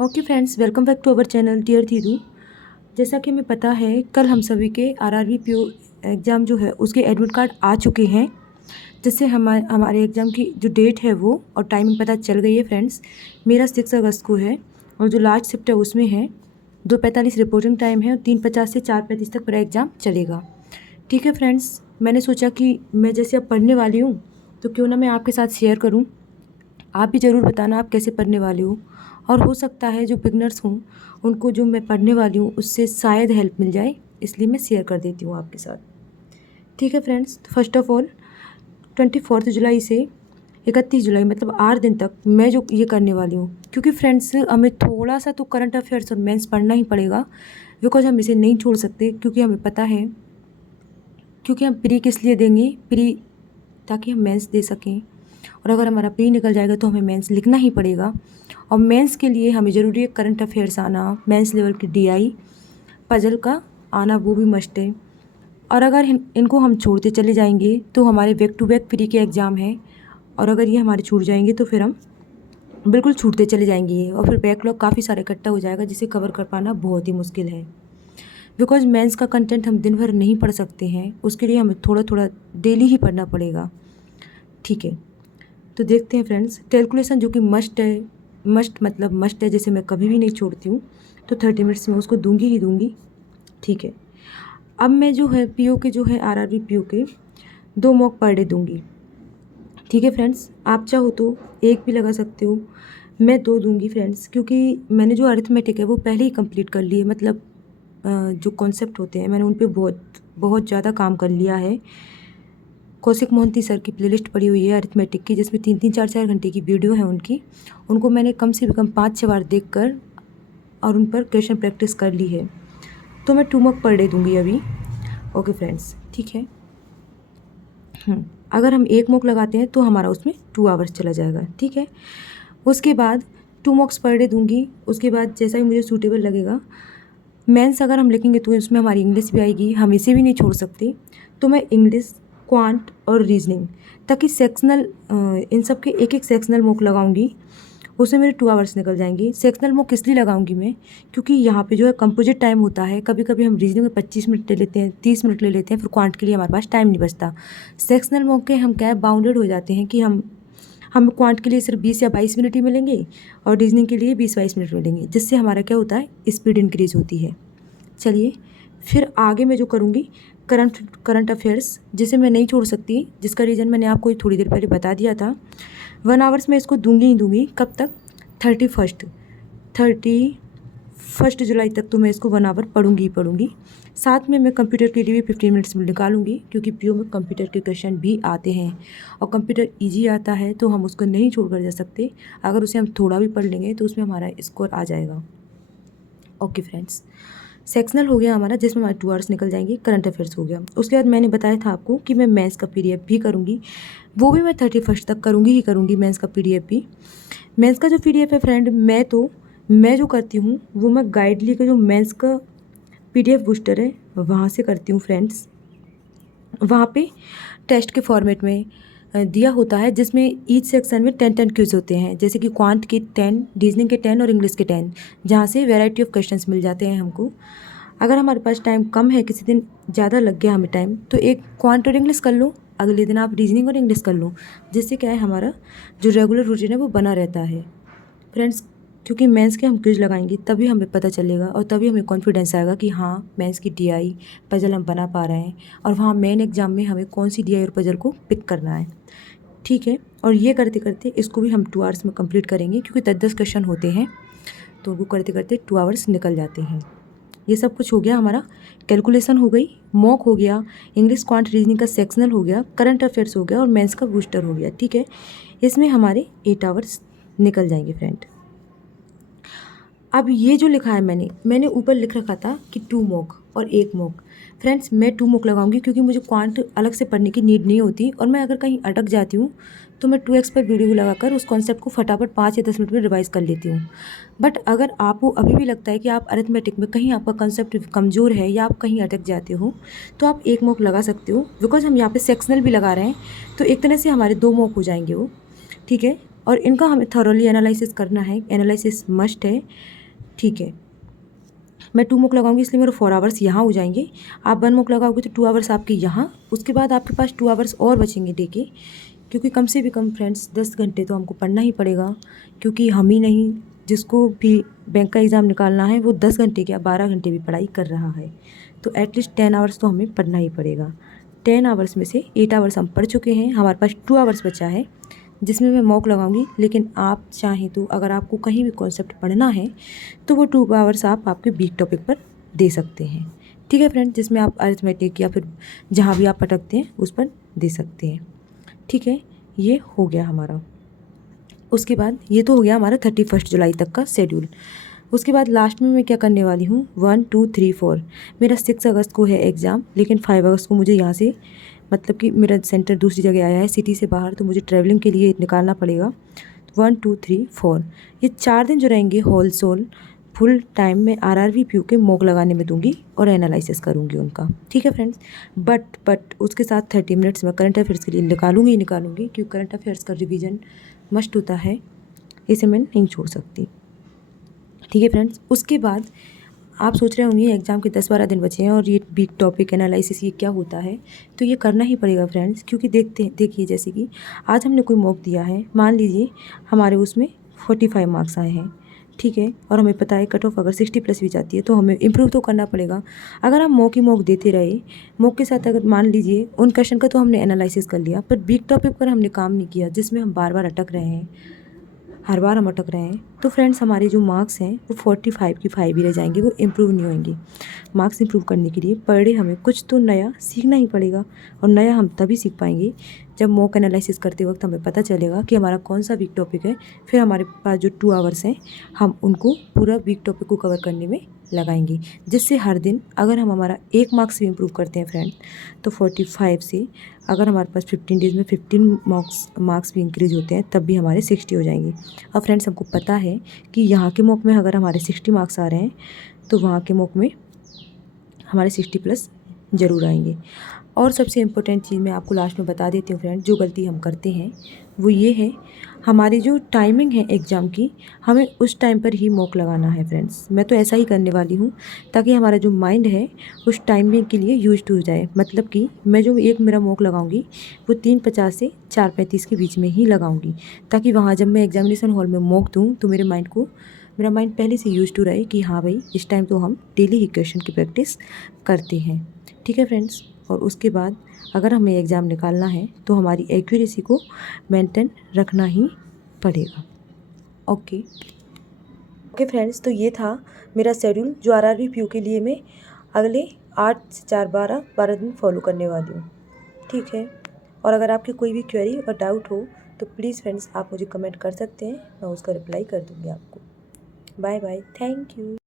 Okay friends, welcome back to our channel टियर थीरू। जैसा कि हमें पता है, कल हम सभी के आरआरबी पीओ एग्ज़ाम जो है उसके एडमिट कार्ड आ चुके हैं, जिससे हमारे एग्ज़ाम की जो डेट है वो और टाइमिंग पता चल गई है। फ्रेंड्स, मेरा 6 अगस्त को है और जो लास्ट शिफ्ट है उसमें है 2:45 रिपोर्टिंग टाइम है और 3:50 से 4:35 तक मेरा एग्ज़ाम चलेगा। ठीक है फ्रेंड्स, मैंने सोचा कि मैं जैसे अब पढ़ने वाली हूँ तो क्यों ना मैं आपके साथ शेयर करूँ। आप भी ज़रूर बताना आप कैसे पढ़ने वाले हो, और हो सकता है जो बिगनर्स हों उनको जो मैं पढ़ने वाली हूँ उससे शायद हेल्प मिल जाए, इसलिए मैं शेयर कर देती हूँ आपके साथ। ठीक है फ्रेंड्स, फर्स्ट ऑफ ऑल 24 जुलाई से 31 जुलाई मतलब 8 दिन तक मैं जो ये करने वाली हूँ, क्योंकि फ्रेंड्स हमें थोड़ा सा तो करंट अफेयर्स और मेंस पढ़ना ही पड़ेगा, बिकॉज हम इसे नहीं छोड़ सकते। क्योंकि हमें पता है, क्योंकि हम प्री किस लिए देंगे, प्री ताकि हम मेंस दे सकें, और अगर हमारा प्री निकल जाएगा तो हमें मेंस लिखना ही पड़ेगा। और मेंस के लिए हमें ज़रूरी है करंट अफेयर्स आना, मेंस लेवल की डीआई पजल का आना, वो भी मस्ट है। और अगर इनको हम छोड़ते चले जाएंगे तो हमारे बैक टू बैक प्री के एग्ज़ाम हैं, और अगर ये हमारे छूट जाएंगे तो फिर हम बिल्कुल छूटते चले जाएंगे और फिर बैकलॉग काफ़ी सारा इकट्ठा हो जाएगा, जिसे कवर कर पाना बहुत ही मुश्किल है। बिकॉज मेंस का कंटेंट हम दिन भर नहीं पढ़ सकते हैं, उसके लिए हमें थोड़ा थोड़ा डेली ही पढ़ना पड़ेगा। ठीक है, तो देखते हैं फ्रेंड्स। कैलकुलेशन जो कि मस्ट है, मस्ट मतलब मस्ट है, जैसे मैं कभी भी नहीं छोड़ती हूँ, तो 30 मिनट्स में उसको दूंगी ही दूंगी। ठीक है, अब मैं जो है पीओ के जो है आरआरबी पीओ के 2 मॉक पर डे दूंगी। ठीक है फ्रेंड्स, आप चाहो तो एक भी लगा सकते हो, मैं 2 दूंगी फ्रेंड्स, क्योंकि मैंने जो अरिथमेटिक है वो पहले ही कंप्लीट कर ली है। मतलब जो कॉन्सेप्ट होते हैं मैंने उन पे बहुत बहुत ज़्यादा काम कर लिया है। कौशिक मोहंती सर की प्लेलिस्ट पड़ी हुई है अरिथमेटिक की, जिसमें 3-3 4-4 घंटे की वीडियो है उनकी, उनको मैंने कम से कम 5-6 बार देखकर और उन पर क्वेश्चन प्रैक्टिस कर ली है। तो मैं 2 मॉक पर डे दूंगी अभी। ओके फ्रेंड्स, ठीक है। अगर हम 1 मॉक लगाते हैं तो हमारा उसमें 2 आवर्स चला जाएगा। ठीक है, उसके बाद 2 मॉक्स पर डे दूंगी। उसके बाद जैसा ही मुझे सूटेबल लगेगा, मेंस अगर हम लिखेंगे तो इसमें हमारी इंग्लिश भी आएगी, हम इसे भी नहीं छोड़ सकते। तो मैं इंग्लिश, क्वांट और रीजनिंग, ताकि सेक्शनल इन सब के एक एक सेक्शनल मॉक लगाऊंगी, उसमें मेरे 2 आवर्स निकल जाएंगे। सेक्शनल मॉक किस लिए लगाऊंगी मैं, क्योंकि यहाँ पे जो है कंपोजिट टाइम होता है। कभी कभी हम रीजनिंग में 25 मिनट ले लेते हैं, 30 मिनट ले लेते हैं, फिर क्वांट के लिए हमारे पास टाइम नहीं बचता। सेक्शनल मॉक के हम क्या बाउंडेड हो जाते हैं कि हम क्वांट के लिए सिर्फ 20 या 22 मिनट ही मिलेंगे और रीजनिंग के लिए 20-22 मिनट मिलेंगे, जिससे हमारा क्या होता है, स्पीड इंक्रीज होती है। चलिए, फिर आगे मैं जो करूँगी करंट अफेयर्स, जिसे मैं नहीं छोड़ सकती, जिसका रीज़न मैंने आपको थोड़ी देर पहले बता दिया था। 1 आवर्स में इसको दूंगी ही दूंगी। कब तक? 31 जुलाई तक तो मैं इसको 1 आवर पढ़ूंगी ही पढ़ूंगी। साथ में मैं कंप्यूटर के लिए भी 15 मिनट्स में निकालूंगी, क्योंकि पीओ में कंप्यूटर के क्वेश्चन भी आते हैं और कंप्यूटर ईजी आता है, तो हम उसको नहीं छोड़ कर जा सकते। अगर उसे हम थोड़ा भी पढ़ लेंगे तो उसमें हमारा स्कोर आ जाएगा। ओके फ्रेंड्स, सेक्शनल हो गया हमारा, जिसमें हमारे 2 आवर्स निकल जाएंगे। करंट अफेयर्स हो गया। उसके बाद मैंने बताया था आपको कि मैं मेंस का पीडीएफ भी करूँगी, वो भी मैं 31 तक करूँगी ही करूँगी। मेंस का पीडीएफ भी, मेंस का जो पीडीएफ है फ्रेंड, मैं जो करती हूँ वो मैं गाइडली का जो मेंस का पीडीएफ बूस्टर है वहाँ से करती हूँ फ्रेंड्स। वहाँ पे टेस्ट के फॉर्मेट में दिया होता है, जिसमें ईच सेक्शन में 10-10 क्विज होते हैं, जैसे कि क्वांट के 10, रीजनिंग के 10 और इंग्लिश के 10, जहाँ से वैरायटी ऑफ क्वेश्चंस मिल जाते हैं हमको। अगर हमारे पास टाइम कम है, किसी दिन ज़्यादा लग गया हमें टाइम, तो एक क्वांट और इंग्लिश कर लो, अगले दिन आप रीजनिंग और इंग्लिश कर लो, जिससे क्या है, हमारा जो रेगुलर रूटीन है वो बना रहता है फ्रेंड्स। क्योंकि मेंस के हम क्विज लगाएंगे तभी हमें पता चलेगा और तभी हमें कॉन्फिडेंस आएगा कि हाँ, मेंस की डीआई पजल हम बना पा रहे हैं, और वहाँ मेन एग्जाम में हमें कौन सी डीआई और पजल को पिक करना है। ठीक है, और ये करते करते इसको भी हम 2 आवर्स में कंप्लीट करेंगे, क्योंकि 10-10 क्वेश्चन होते हैं, तो वो करते करते 2 आवर्स निकल जाते हैं। ये सब कुछ हो गया हमारा। कैलकुलेशन हो गई, मॉक हो गया, इंग्लिश, क्वांट, रीजनिंग का सेक्शनल हो गया, करंट अफेयर्स हो गया और मेंस का बूस्टर हो गया। ठीक है, इसमें हमारे 8 आवर्स निकल जाएंगे फ्रेंड। अब ये जो लिखा है मैंने ऊपर लिख रखा था कि 2 मॉक और 1 मॉक। फ्रेंड्स, मैं 2 मॉक लगाऊंगी, क्योंकि मुझे क्वांट अलग से पढ़ने की नीड नहीं होती, और मैं अगर कहीं अटक जाती हूँ तो मैं 2x पर वीडियो लगाकर उस कॉन्सेप्ट को फटाफट 5 या 10 मिनट में रिवाइज कर लेती हूँ। बट अगर आपको अभी भी लगता है कि आप अरिथमेटिक में कहीं आपका कंसेप्ट कमज़ोर है या आप कहीं अटक जाते हो, तो आप 1 मॉक लगा सकते हो, बिकॉज हम यहाँ पे सेक्शनल भी लगा रहे हैं, तो एक तरह से हमारे 2 मॉक हो जाएंगे वो। ठीक है, और इनका हमें थॉरोली एनालिसिस करना है, एनालिसिस मस्ट है। ठीक है, मैं 2 मॉक लगाऊंगी इसलिए मेरे 4 आवर्स यहाँ हो जाएंगे। आप 1 मॉक लगाओगे तो 2 आवर्स आपके यहाँ, उसके बाद आपके पास 2 आवर्स और बचेंगे डे के, क्योंकि कम से भी कम फ्रेंड्स 10 घंटे तो हमको पढ़ना ही पड़ेगा, क्योंकि हम ही नहीं, जिसको भी बैंक का एग्ज़ाम निकालना है वो 10 घंटे क्या 12 घंटे भी पढ़ाई कर रहा है, तो एटलीस्ट 10 आवर्स तो हमें पढ़ना ही पड़ेगा। 10 आवर्स में से 8 आवर्स हम पढ़ चुके हैं, हमारे पास 2 आवर्स बचा है जिसमें मैं मॉक लगाऊंगी। लेकिन आप चाहें तो अगर आपको कहीं भी कॉन्सेप्ट पढ़ना है तो वो 2 आवर्स आप आपके वीक टॉपिक पर दे सकते हैं। ठीक है फ्रेंड्स, जिसमें आप अरिथमेटिक या फिर जहाँ भी आप अटकते हैं उस पर दे सकते हैं। ठीक है, ये हो गया हमारा। उसके बाद ये तो हो गया हमारा 31 जुलाई तक का शेड्यूल। उसके बाद लास्ट में मैं क्या करने वाली हूँ, 1 2 3 4 मेरा 6 अगस्त को है एग्ज़ाम, लेकिन 5 अगस्त को मुझे यहाँ से, मतलब कि मेरा सेंटर दूसरी जगह आया है सिटी से बाहर, तो मुझे ट्रैवलिंग के लिए निकालना पड़ेगा। 1 2 3 4 ये 4 दिन जो रहेंगे होल सोल फुल टाइम में RRBPU के मॉक लगाने में दूंगी और एनालिसिस करूंगी उनका। ठीक है फ्रेंड्स, बट उसके साथ 30 मिनट्स में करंट अफेयर्स के लिए निकालूंगी क्योंकि करंट अफेयर्स का रिवीजन मस्ट होता है, इसे मैं नहीं छोड़ सकती। ठीक है फ्रेंड्स, उसके बाद आप सोच रहे होंगे एग्ज़ाम के 10-12 दिन बचे हैं और ये वीक टॉपिक एनालिसिस ये क्या होता है, तो ये करना ही पड़ेगा फ्रेंड्स, क्योंकि देखिए जैसे कि आज हमने कोई मॉक दिया है, मान लीजिए हमारे उसमें 45 मार्क्स आए हैं, ठीक है, और हमें पता है कट ऑफ अगर 60 प्लस भी जाती है तो हमें इम्प्रूव तो करना पड़ेगा। अगर हम मॉक ही मॉक देते रहे, मॉक के साथ अगर मान लीजिए उन क्वेश्चन का तो हमने एनालिसिस कर लिया, पर वीक टॉपिक पर हमने काम नहीं किया, जिसमें हम बार बार अटक रहे हैं, हर बार हम अटक रहे हैं, तो फ्रेंड्स हमारे जो मार्क्स हैं वो 45 की 5 ही रह जाएंगे, वो इम्प्रूव नहीं होंगे। मार्क्स इंप्रूव करने के लिए पर डे हमें कुछ तो नया सीखना ही पड़ेगा, और नया हम तभी सीख पाएंगे जब मॉक एनालिसिस करते वक्त हमें पता चलेगा कि हमारा कौन सा वीक टॉपिक है। फिर हमारे पास जो 2 आवर्स हैं हम उनको पूरा वीक टॉपिक को कवर करने में लगाएंगे, जिससे हर दिन अगर हम हमारा 1 मार्क्स भी इम्प्रूव करते हैं फ्रेंड, तो 45 से अगर हमारे पास 15 डेज़ में 15 मार्क्स भी इंक्रीज़ होते हैं तब भी हमारे 60 हो जाएंगे। और फ्रेंड्स हमको पता है कि यहाँ के मॉक में अगर हमारे 60 मार्क्स आ रहे हैं तो वहाँ के मॉक में हमारे 60 प्लस ज़रूर आएंगे। और सबसे इम्पोर्टेंट चीज़ मैं आपको लास्ट में बता देती हूँ फ्रेंड, जो गलती हम करते हैं वो ये है, हमारी जो टाइमिंग है एग्ज़ाम की, हमें उस टाइम पर ही मॉक लगाना है फ्रेंड्स। मैं तो ऐसा ही करने वाली हूँ ताकि हमारा जो माइंड है उस टाइमिंग के लिए यूज हो जाए। मतलब कि मैं जो एक मेरा मॉक लगाऊंगी वो 3:50 से 4:35 के बीच में ही लगाऊंगी, ताकि वहाँ जब मैं एग्जामिनेशन हॉल में मॉक दूँ तो मेरा माइंड पहले से यूज टू रहे कि हाँ भाई इस टाइम तो हम डेली ही क्वेश्चन की प्रैक्टिस करते हैं। ठीक है फ्रेंड्स, और उसके बाद अगर हमें एग्ज़ाम निकालना है तो हमारी एक्यूरेसी को मेंटेन रखना ही पड़ेगा। ओके फ्रेंड्स, तो ये था मेरा शेड्यूल जो RRBPU के लिए मैं अगले 8 से 4 12 दिन फॉलो करने वाली हूँ। ठीक है, और अगर आपकी कोई भी क्वेरी और डाउट हो तो प्लीज़ फ्रेंड्स आप मुझे कमेंट कर सकते हैं, मैं उसका रिप्लाई कर दूँगी आपको। Bye bye, thank you.